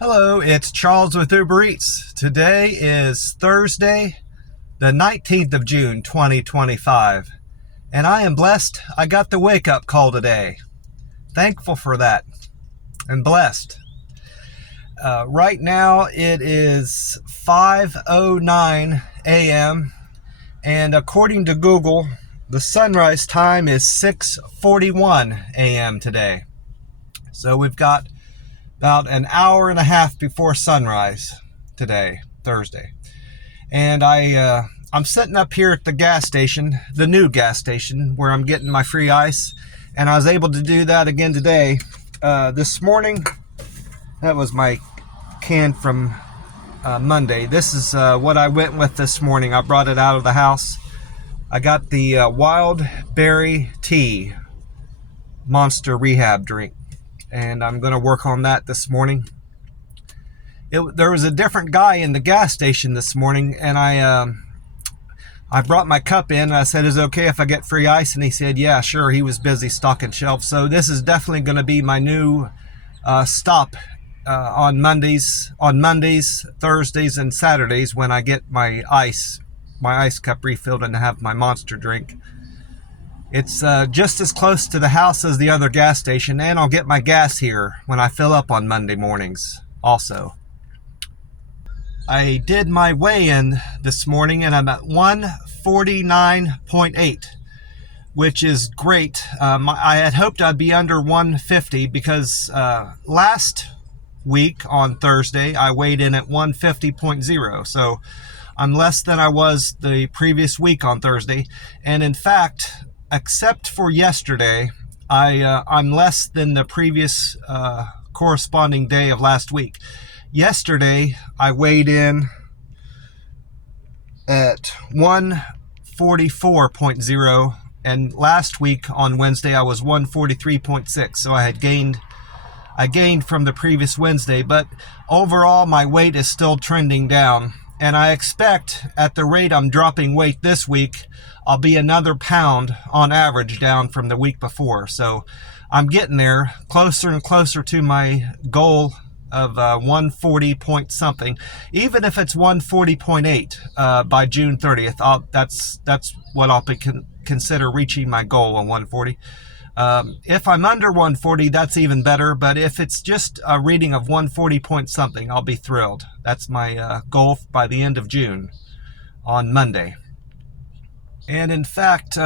Hello, it's Charles with Uber Eats. Today is Thursday, the 19th of June, 2025, and I am blessed I got the wake-up call today. Thankful for that, and blessed. Right now it is 5:09 a.m., and according to Google, the sunrise time is 6:41 a.m. today. So we've got about an hour and a half before sunrise today, Thursday. And I'm sitting up here at the gas station, the new gas station, where I'm getting my free ice. And I was able to do that again today. This morning, that was my can from Monday. This is what I went with this morning. I brought it out of the house. I got the wild berry tea monster rehab drink, and I'm going to work on that this morning. There was a different guy in the gas station this morning, and I brought my cup in. I said, "Is it okay if I get free ice?" And he said, "Yeah, sure." He was busy stocking shelves. So this is definitely going to be my new stop on Mondays, Thursdays, and Saturdays when I get my ice cup refilled and have my monster drink. It's just as close to the house as the other gas station, and I'll get my gas here when I fill up on Monday mornings also. I did my weigh-in this morning, and I'm at 149.8, which is great. I had hoped I'd be under 150 because last week on Thursday, I weighed in at 150.0. So I'm less than I was the previous week on Thursday. And in fact, except for yesterday, I'm less than the previous corresponding day of last week. Yesterday, I weighed in at 144.0, and last week on Wednesday, I was 143.6. So I gained from the previous Wednesday, but overall, my weight is still trending down. And I expect at the rate I'm dropping weight this week, I'll be another pound on average down from the week before. So I'm getting there, closer and closer to my goal of 140 point something. Even if it's 140.8 by June 30th, that's what I'll consider reaching my goal on 140. If I'm under 140, that's even better. But if it's just a reading of 140 point something, I'll be thrilled. That's my goal by the end of June on Monday. And in fact,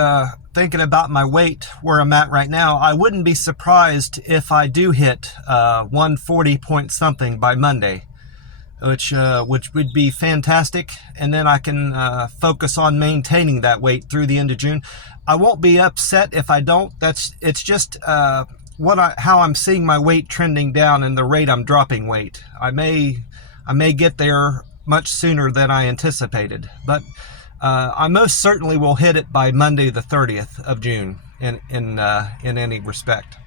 thinking about my weight where I'm at right now, I wouldn't be surprised if I do hit 140 point something by Monday, which would be fantastic. And then I can focus on maintaining that weight through the end of June. I won't be upset if I don't. It's just how I'm seeing my weight trending down and the rate I'm dropping weight. I may get there much sooner than I anticipated, but I most certainly will hit it by Monday the 30th of June in any respect.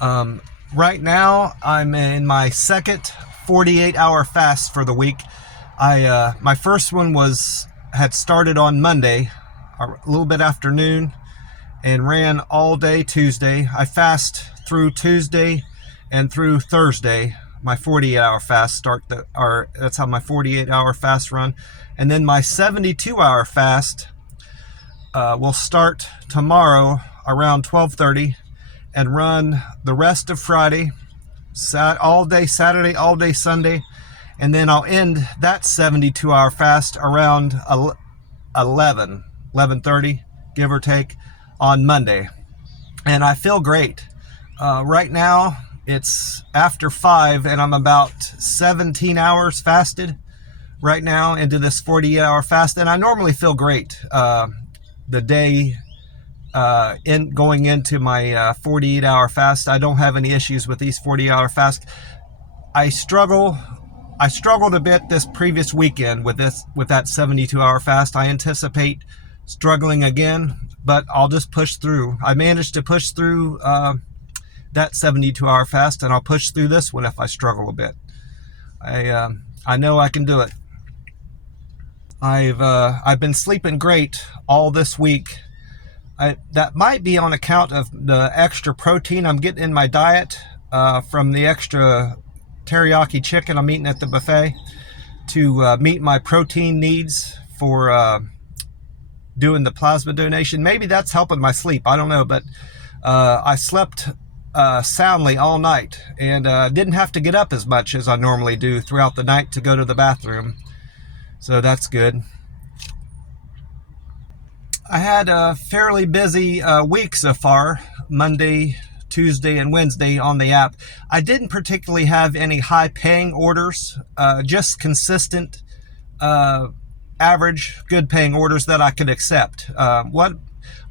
Right now, I'm in my second 48-hour fast for the week. My first one had started on Monday, a little bit after noon, and ran all day Tuesday. I fast through Tuesday and through Thursday. My 48-hour fast that's how my 48-hour fast run. And then my 72-hour fast will start tomorrow around 12:30 and run the rest of Friday, all day Saturday, all day Sunday, and then I'll end that 72-hour fast around 11:30, give or take, on Monday. And I feel great. Right now, it's after 5, and I'm about 17 hours fasted right now into this 48-hour fast, and I normally feel great the day going into my 48-hour fast. I don't have any issues with these 48-hour fasts. I struggled a bit this previous weekend with that 72-hour fast. I anticipate struggling again, but I'll just push through. I managed to push through that 72-hour fast, and I'll push through this one if I struggle a bit. I know I can do it. I've been sleeping great all this week. That might be on account of the extra protein I'm getting in my diet from the extra teriyaki chicken I'm eating at the buffet to meet my protein needs for doing the plasma donation. Maybe that's helping my sleep. I don't know, but I slept soundly all night and didn't have to get up as much as I normally do throughout the night to go to the bathroom. So that's good. I had a fairly busy week so far, Monday, Tuesday, and Wednesday on the app. I didn't particularly have any high-paying orders, just consistent, average, good-paying orders that I could accept. What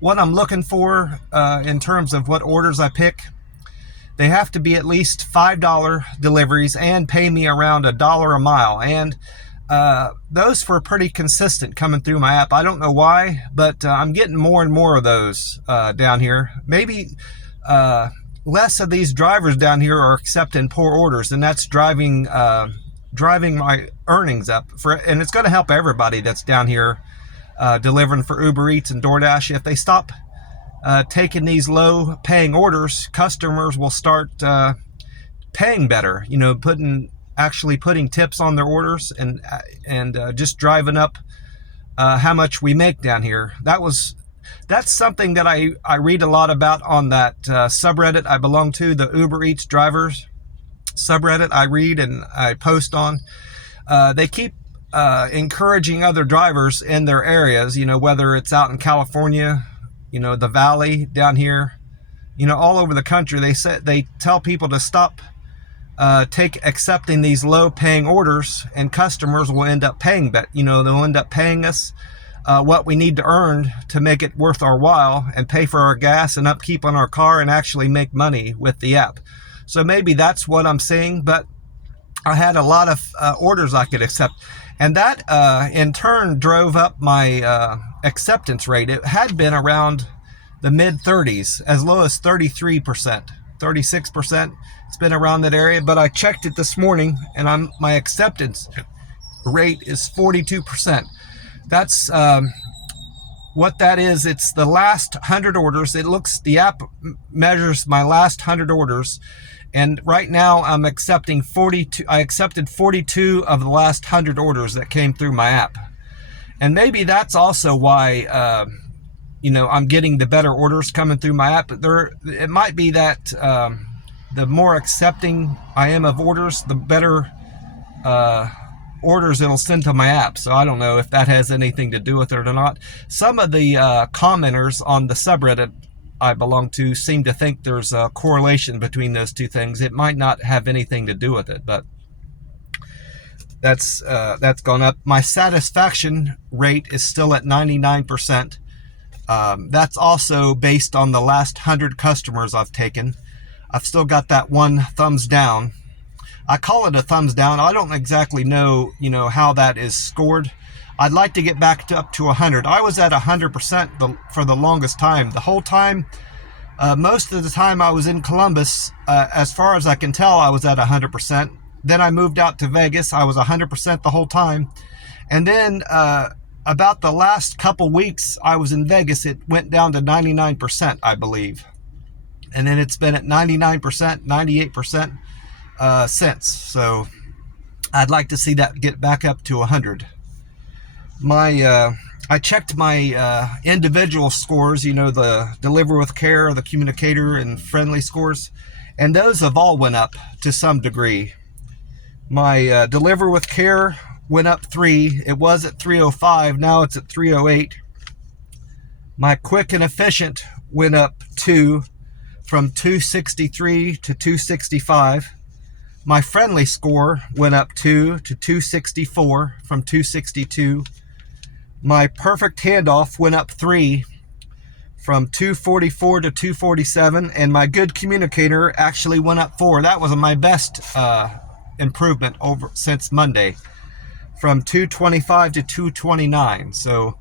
I'm looking for in terms of what orders I pick, they have to be at least $5 deliveries and pay me around $1 a mile. And those were pretty consistent coming through my app. I don't know why, but I'm getting more and more of those down here. Maybe less of these drivers down here are accepting poor orders, and that's driving my earnings up. And it's going to help everybody that's down here delivering for Uber Eats and DoorDash. If they stop taking these low-paying orders, customers will start paying better. You know, actually putting tips on their orders and just driving up how much we make down here. That's something that I read a lot about on that subreddit I belong to, the Uber Eats drivers subreddit. I read and I post on. They keep encouraging other drivers in their areas, you know, whether it's out in California, you know, the Valley down here, you know, all over the country. They tell people to stop accepting these low-paying orders, and customers will end up paying they'll end up paying us what we need to earn to make it worth our while and pay for our gas and upkeep on our car and actually make money with the app. So maybe that's what I'm seeing, but I had a lot of orders I could accept, and that in turn drove up my acceptance rate. It had been around the mid-30s, as low as 33%, 36%. It's been around that area, but I checked it this morning, and my acceptance rate is 42%. That's what that is. It's the last 100 orders. The app measures my last 100 orders, and right now I'm accepting 42. I accepted 42 of the last 100 orders that came through my app, and maybe that's also why I'm getting the better orders coming through my app. It might be that the more accepting I am of orders, the better orders it'll send to my app. So I don't know if that has anything to do with it or not. Some of the commenters on the subreddit I belong to seem to think there's a correlation between those two things. It might not have anything to do with it, but that's gone up. My satisfaction rate is still at 99%. That's also based on the last 100 customers I've taken. I've still got that one thumbs down. I call it a thumbs down. I don't exactly know, how that is scored. I'd like to get back up to 100. I was at 100% for the longest time. The whole time, most of the time I was in Columbus, as far as I can tell, I was at 100%. Then I moved out to Vegas. I was 100% the whole time. And then about the last couple weeks I was in Vegas, it went down to 99%, I believe. And then it's been at 99%, 98% since. So I'd like to see that get back up to 100. I checked my individual scores, the Deliver with Care, the Communicator, and Friendly scores, and those have all went up to some degree. My Deliver with Care went up 3. It was at 305. Now it's at 308. My Quick and Efficient went up 2, from 263 to 265. My Friendly score went up 2 to 264 from 262. My Perfect Handoff went up 3 from 244 to 247, and my Good Communicator actually went up 4. That was my best improvement since Monday, from 225 to 229. So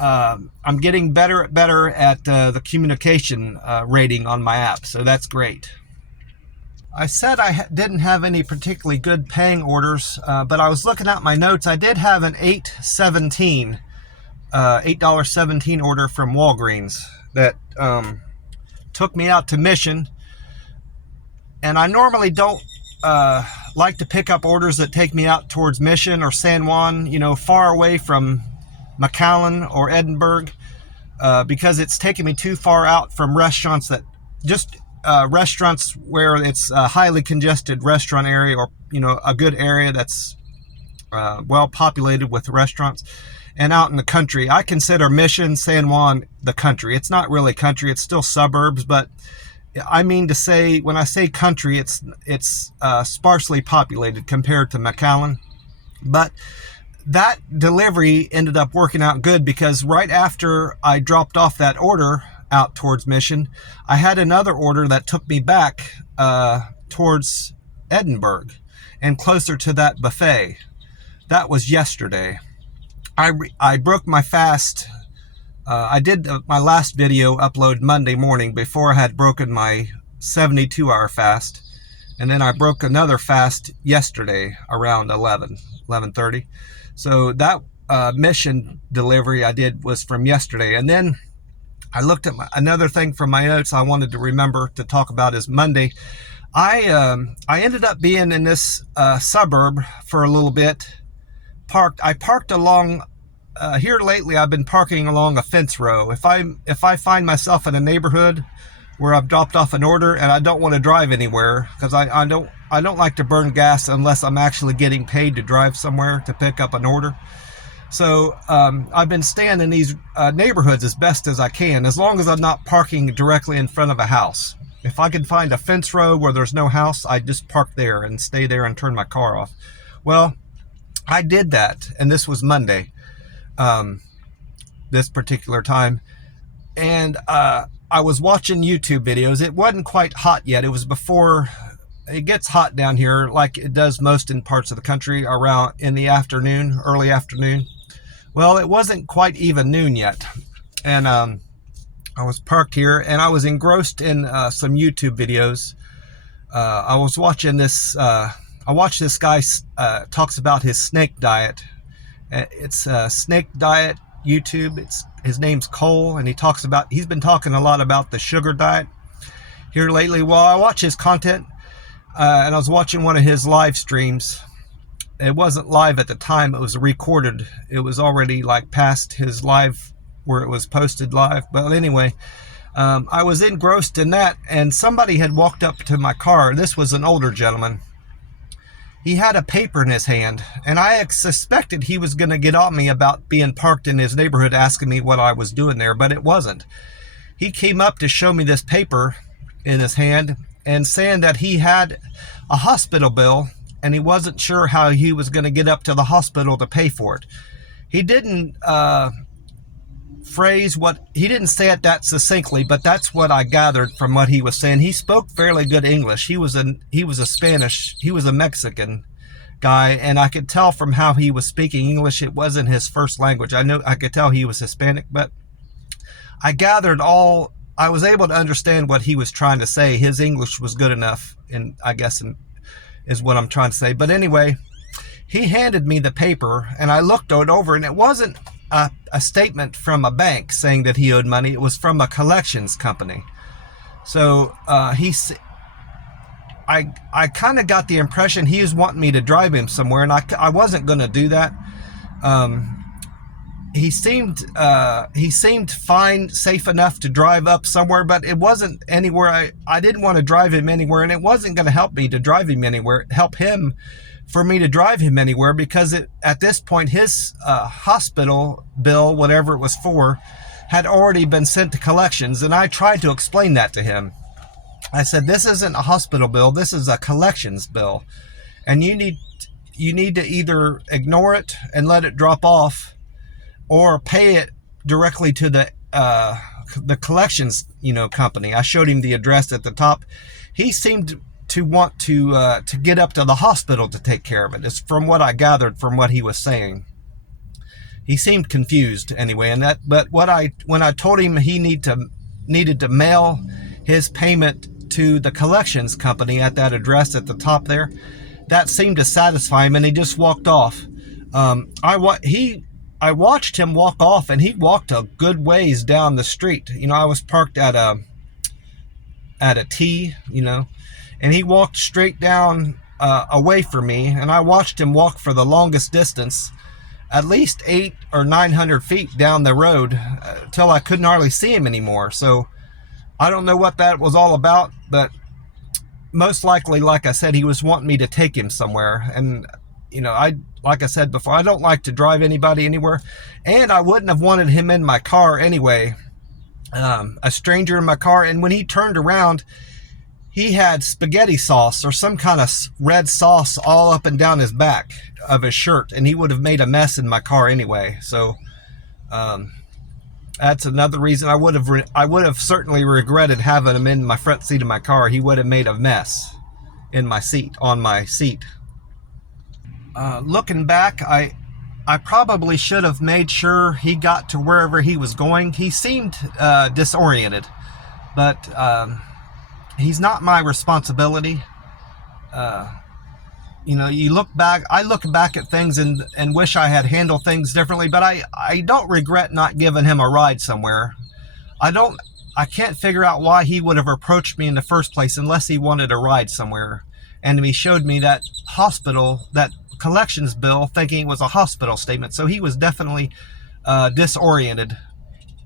I'm getting better at the communication rating on my app, so that's great. I said I didn't have any particularly good paying orders, but I was looking at my notes. I did have an $8.17 order from Walgreens that took me out to Mission, and I normally don't like to pick up orders that take me out towards Mission or San Juan, far away from McAllen or Edinburgh, because it's taking me too far out from restaurants that just restaurants where it's a highly congested restaurant area, or a good area that's well populated with restaurants. And out in the country, I consider Mission, San Juan the country. It's not really country, it's still suburbs, but I mean to say, when I say country, it's sparsely populated compared to McAllen. But that delivery ended up working out good, because right after I dropped off that order out towards Mission, I had another order that took me back towards Edinburgh and closer to that buffet. That was yesterday. I broke my fast. I did my last video upload Monday morning before I had broken my 72-hour fast. And then I broke another fast yesterday around 11:30. So that Mission delivery I did was from yesterday. And then I looked at another thing from my notes I wanted to remember to talk about is Monday. I ended up being in this suburb for a little bit. I parked along here lately. I've been parking along a fence row. If I find myself in a neighborhood where I've dropped off an order and I don't want to drive anywhere, because I don't like to burn gas unless I'm actually getting paid to drive somewhere to pick up an order. So I've been staying in these neighborhoods as best as I can, as long as I'm not parking directly in front of a house. If I can find a fence row where there's no house, I just park there and stay there and turn my car off. Well, I did that, and this was Monday, this particular time, and I was watching YouTube videos. It wasn't quite hot yet. It was before it gets hot down here, like it does most in parts of the country, around in the afternoon, early afternoon. Well, it wasn't quite even noon yet, and I was parked here, and I was engrossed in some YouTube videos. I was watching this. I watched this guy talks about his snake diet. It's a snake diet YouTube. His name's Cole, and he's been talking a lot about the sugar diet here lately. Well, I watch his content, and I was watching one of his live streams. It wasn't live at the time, it was recorded. It was already like past his live where it was posted live. But anyway, I was engrossed in that, and somebody had walked up to my car. This was an older gentleman. He had a paper in his hand, and I suspected he was going to get on me about being parked in his neighborhood, asking me what I was doing there, but it wasn't. He came up to show me this paper in his hand and saying that he had a hospital bill, and he wasn't sure how he was going to get up to the hospital to pay for it. He didn't he didn't say it that succinctly, but that's what I gathered from what he was saying. He spoke fairly good English. He was a Mexican guy, and I could tell from how he was speaking English, it wasn't his first language. I could tell he was Hispanic, but I was able to understand what he was trying to say. His English was good enough, and I guess is what I'm trying to say. But anyway, he handed me the paper, and I looked it over, and it wasn't a statement from a bank saying that he owed money. It was from a collections company. So I kind of got the impression he was wanting me to drive him somewhere, and I wasn't going to do that. He seemed fine, safe enough to drive up somewhere, but it wasn't anywhere. I didn't want to drive him anywhere, and it wasn't going to help me to drive him anywhere, help him for me to drive him anywhere, because at this point his hospital bill, whatever it was for, had already been sent to collections. And I tried to explain that to him. I said, this isn't a hospital bill, this is a collections bill, and you need to either ignore it and let it drop off, or pay it directly to the collections company. I showed him the address at the top. He seemed to want to get up to the hospital to take care of it. It's from what I gathered from what he was saying. He seemed confused anyway, but when I told him he needed to mail his payment to the collections company at that address at the top there, that seemed to satisfy him, and he just walked off. I watched him walk off, and he walked a good ways down the street. I was parked at a T, and he walked straight down away from me, and I watched him walk for the longest distance, at least 800 or 900 feet down the road, till I couldn't hardly see him anymore. So I don't know what that was all about, but most likely, like I said, he was wanting me to take him somewhere. And like I said before, I don't like to drive anybody anywhere, and I wouldn't have wanted him in my car anyway, a stranger in my car. And when he turned around, he had spaghetti sauce or some kind of red sauce all up and down his back of his shirt, and he would have made a mess in my car anyway. So that's another reason I would have certainly regretted having him in my front seat of my car. He would have made a mess in my seat, on my seat. Looking back, I probably should have made sure he got to wherever he was going. He seemed disoriented, but he's not my responsibility. You look back, I look back at things and wish I had handled things differently, but I don't regret not giving him a ride somewhere. I can't figure out why he would have approached me in the first place unless he wanted a ride somewhere. And he showed me that that collections bill, thinking it was a hospital statement. So he was definitely disoriented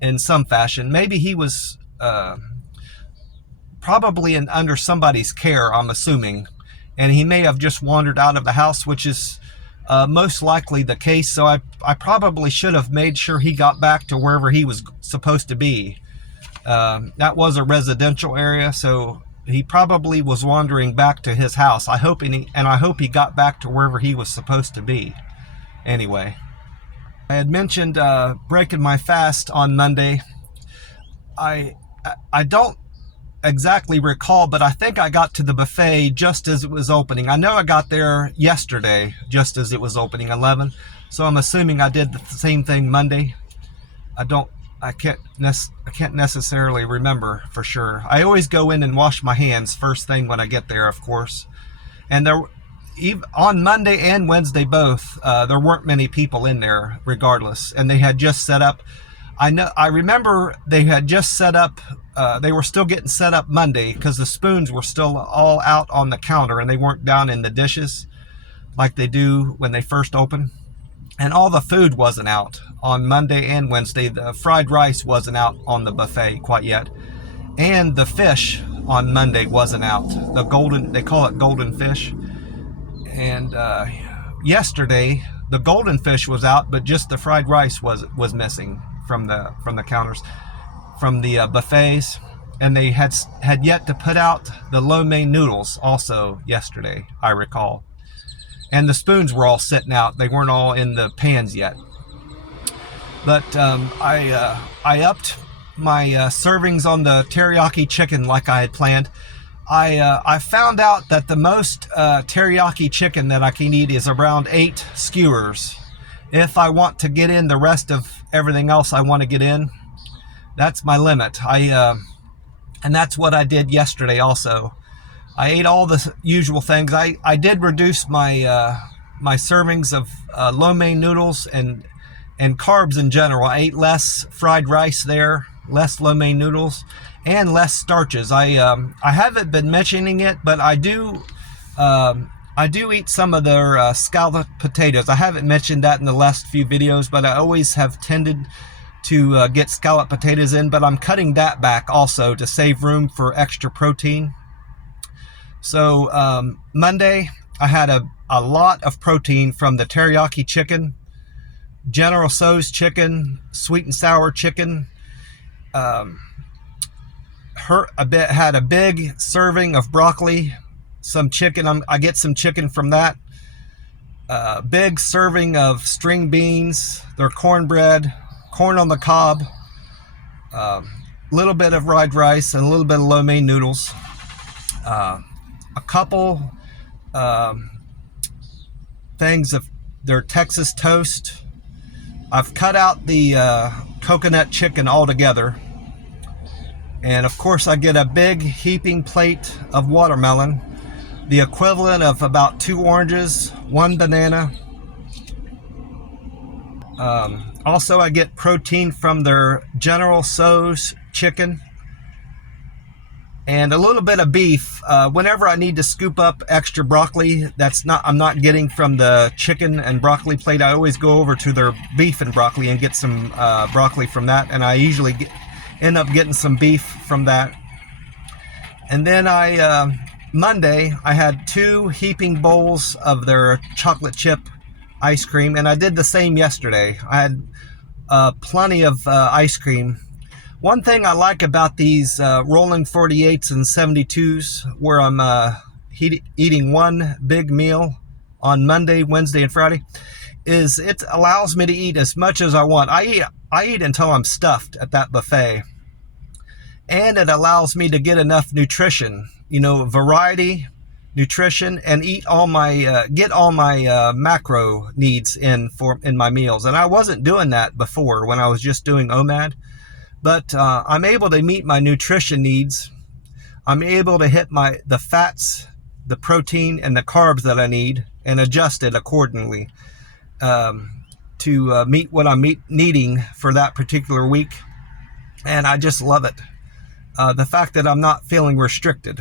in some fashion. Maybe he was probably under somebody's care, I'm assuming, and he may have just wandered out of the house, which is most likely the case. So I probably should have made sure he got back to wherever he was supposed to be. That was a residential area, so he probably was wandering back to his house. I hope he got back to wherever he was supposed to be. Anyway, I had mentioned breaking my fast on Monday. I don't exactly recall, but I think I got to the buffet just as it was opening. I know I got there yesterday just as it was opening, 11. So I'm assuming I did the same thing Monday. I can't necessarily remember for sure. I always go in and wash my hands first thing when I get there, of course. And on Monday and Wednesday both, there weren't many people in there regardless, and they had just set up. I remember they had just set up, they were still getting set up Monday because the spoons were still all out on the counter and they weren't down in the dishes like they do when they first open. And all the food wasn't out on Monday and Wednesday. The fried rice wasn't out on the buffet quite yet. And the fish on Monday wasn't out. They call it golden fish. And yesterday, the golden fish was out, but just the fried rice was missing from the counters, from the buffets. And they had yet to put out the lo mein noodles also yesterday, I recall. And the spoons were all sitting out. They weren't all in the pans yet. But I upped my servings on the teriyaki chicken like I had planned. I found out that the most teriyaki chicken that I can eat is around 8 skewers. If I want to get in the rest of everything else I want to get in, that's my limit. And that's what I did yesterday also. I ate all the usual things. I did reduce my my servings of lo mein noodles and carbs in general. I ate less fried rice there, less lo mein noodles, and less starches. I haven't been mentioning it, but I do eat some of their scalloped potatoes. I haven't mentioned that in the last few videos, but I always have tended to get scalloped potatoes in, but I'm cutting that back also to save room for extra protein. So Monday, I had a lot of protein from the teriyaki chicken, General Tso's chicken, sweet and sour chicken. Had a big serving of broccoli, some chicken. I get some chicken from that. Big serving of string beans, their cornbread, corn on the cob, little bit of fried rice, and a little bit of lo mein noodles. A couple things of their Texas toast. I've cut out the coconut chicken altogether. And of course I get a big heaping plate of watermelon, the equivalent of about 2 oranges, 1 banana. Also I get protein from their General Tso's chicken. and a little bit of beef. Whenever I need to scoop up extra broccoli I'm not getting from the chicken and broccoli plate, I always go over to their beef and broccoli and get some broccoli from that, and I usually end up getting some beef from that. And then Monday I had 2 heaping bowls of their chocolate chip ice cream, and I did the same yesterday. I had plenty of ice cream. One thing I like about these rolling 48s and 72s, where I'm eating one big meal on Monday, Wednesday, and Friday, is it allows me to eat as much as I want. I eat until I'm stuffed at that buffet. And it allows me to get enough nutrition, variety, nutrition, and eat all my get all my macro needs in my meals. And I wasn't doing that before when I was just doing OMAD. But I'm able to meet my nutrition needs. I'm able to hit the fats, the protein, and the carbs that I need, and adjust it accordingly to meet what I'm needing for that particular week. And I just love it. The fact that I'm not feeling restricted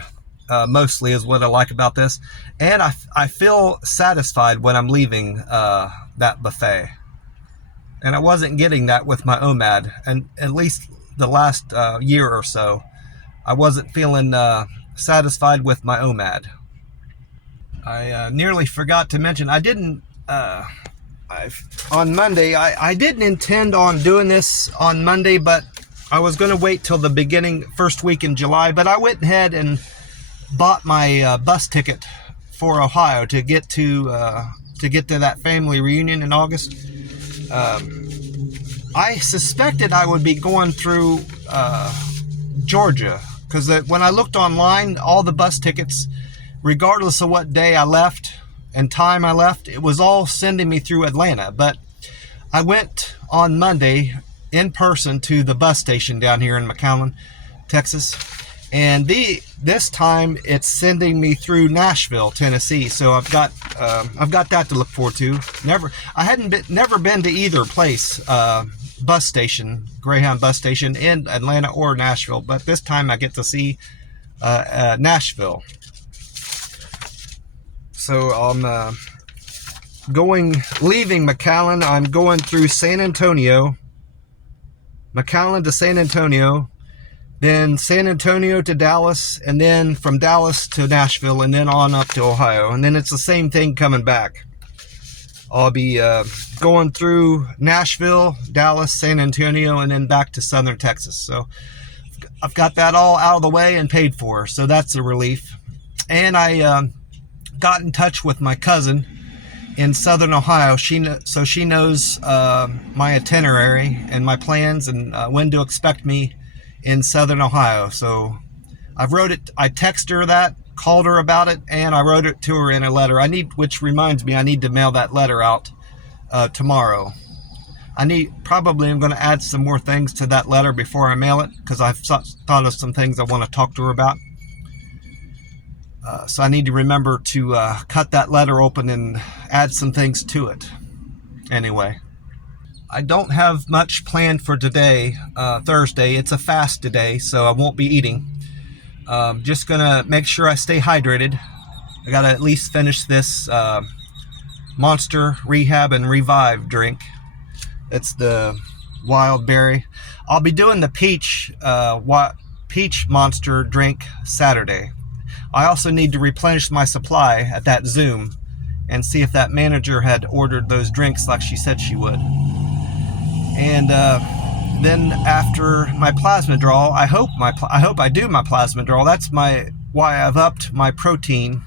mostly is what I like about this. And I feel satisfied when I'm leaving that buffet. And I wasn't getting that with my OMAD, and at least the last year or so, I wasn't feeling satisfied with my OMAD. I nearly forgot to mention, on Monday, I didn't intend on doing this on Monday, but I was going to wait till the first week in July, but I went ahead and bought my bus ticket for Ohio to get to that family reunion in August. I suspected I would be going through Georgia, because when I looked online, all the bus tickets, regardless of what day I left and time I left, it was all sending me through Atlanta. But I went on Monday in person to the bus station down here in McAllen, Texas, and this time it's sending me through Nashville, Tennessee. So I've got that to look forward to. Never been to either place, bus station, Greyhound bus station in Atlanta or Nashville, but this time I get to see Nashville. So I'm leaving McAllen. I'm going through San Antonio, McAllen to San Antonio, then San Antonio to Dallas, and then from Dallas to Nashville, and then on up to Ohio. And then it's the same thing coming back. I'll be going through Nashville, Dallas, San Antonio, and then back to southern Texas. So I've got that all out of the way and paid for, so that's a relief. And I got in touch with my cousin in southern Ohio. She knows my itinerary and my plans and when to expect me in southern Ohio. So I texted her that, called her about it, and I wrote it to her in a letter. Which reminds me, I need to mail that letter out tomorrow. I'm going to add some more things to that letter before I mail it, because I've thought of some things I want to talk to her about. So I need to remember to cut that letter open and add some things to it. Anyway, I don't have much planned for today, Thursday. It's a fast today, so I won't be eating. Just gonna make sure I stay hydrated. I gotta at least finish this Monster Rehab and Revive drink. It's the wild berry. I'll be doing the peach Monster drink Saturday. I also need to replenish my supply at that Zoom and see if that manager had ordered those drinks like she said she would. And then after my plasma draw, I hope I do my plasma draw. That's why I've upped my protein.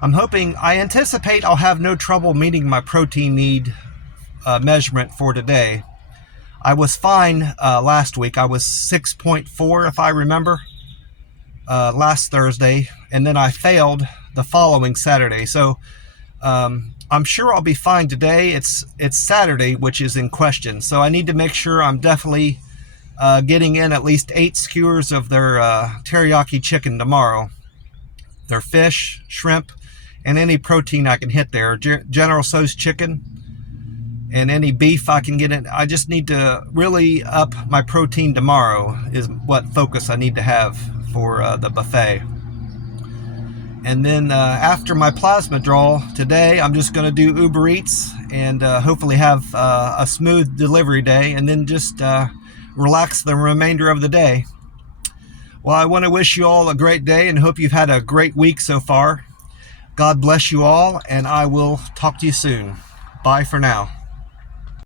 I anticipate I'll have no trouble meeting my protein need measurement for today. I was fine last week. I was 6.4 if I remember, last Thursday, and then I failed the following Saturday. So I'm sure I'll be fine today. It's Saturday, which is in question. So I need to make sure I'm definitely getting in at least 8 skewers of their teriyaki chicken tomorrow. Their fish, shrimp, and any protein I can hit there. General Tso's chicken and any beef I can get in. I just need to really up my protein tomorrow is what focus I need to have for the buffet. And then after my plasma draw today, I'm just going to do Uber Eats and hopefully have a smooth delivery day, and then just relax the remainder of the day. Well, I want to wish you all a great day and hope you've had a great week so far. God bless you all, and I will talk to you soon. Bye for now.